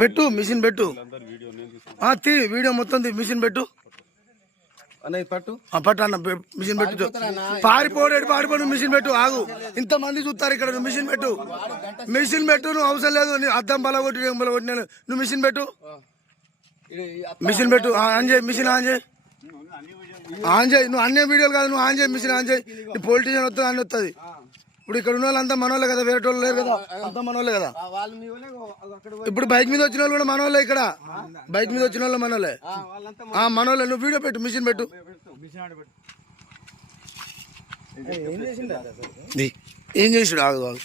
పెట్టు మిషన్ పెట్టు తీ వీడియో మొత్తం మిషన్ పెట్టు పట్టు అన్న మిషన్ పెట్టు పారిపోడు మిషన్ పెట్టు ఆగు ఇంతమంది చూస్తారు ఇక్కడ నువ్వు మిషన్ పెట్టు నువ్వు అవసరం లేదు అద్దం బలగొట్టి నువ్వు మిషన్ పెట్టు ఆన్ చేయి మిషన్ ఆన్ చేయి నువ్వు అన్ని వీడియోలు కాదు నువ్వు ఆన్ చేయి మిషన్ ఆన్ చేయి నీ పొలిటీషియన్ వస్తుంది అన్ని వస్తుంది ఇప్పుడు ఇక్కడ ఉన్న వాళ్ళంతా మనోళ్ళే కదా వేరే వాళ్ళు లేరు కదా అంతా మనోళ్ళే కదా ఇప్పుడు బైక్ మీద వచ్చిన వాళ్ళు కూడా మనోళ్ళే ఇక్కడ బైక్ మీద వచ్చిన వాళ్ళు మనోళ్ళే నువ్వు వీడియో పెట్టు మిషన్ పెట్టు ఏం చేసాడు ఆగు ఆగు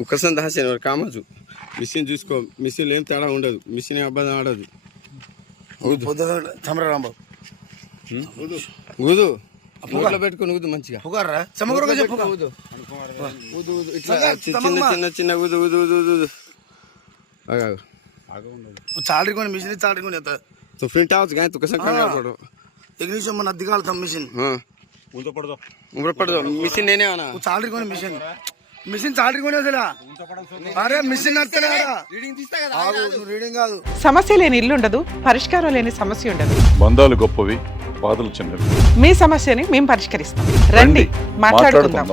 ఒకసారి దాచాను కామచ్చు మిషన్ చూసుకో మిషన్ ఏం తేడా ఉండదు మిషన్ అబ్బాయి ఆడదు చమరాంబాబు ఊదు ఊళ్ళో పెట్టుకుని ఊదు మంచిగా చిన్న చిన్న ఊదు ఊదు ఊదు ఊదు చాలరీ కొని మిషన్ చాలరీ కొని तो फ्रंट आवाज गए तो कैसे करना पड़ो इग्निशन मन अधिकाल था मिशन हां ऊपर पड़ दो मिशन नहीं आना वो चालरी कोनी मिशन चालरी कोनी అసలు అరే మిషన్ నచ్చలేరా రీడింగ్ తీస్తా కదా ఆగు నువ్వు రీడింగ్ కాదు సమస్య లేని ఇల్లు ఉండదు పరిష్కారం లేని సమస్య ఉండదు బంధాలు గొప్పవి బాధలు చిన్నవి మీ సమస్యని మేము పరిష్కరిస్తాం రండి మాట్లాడుకుందాం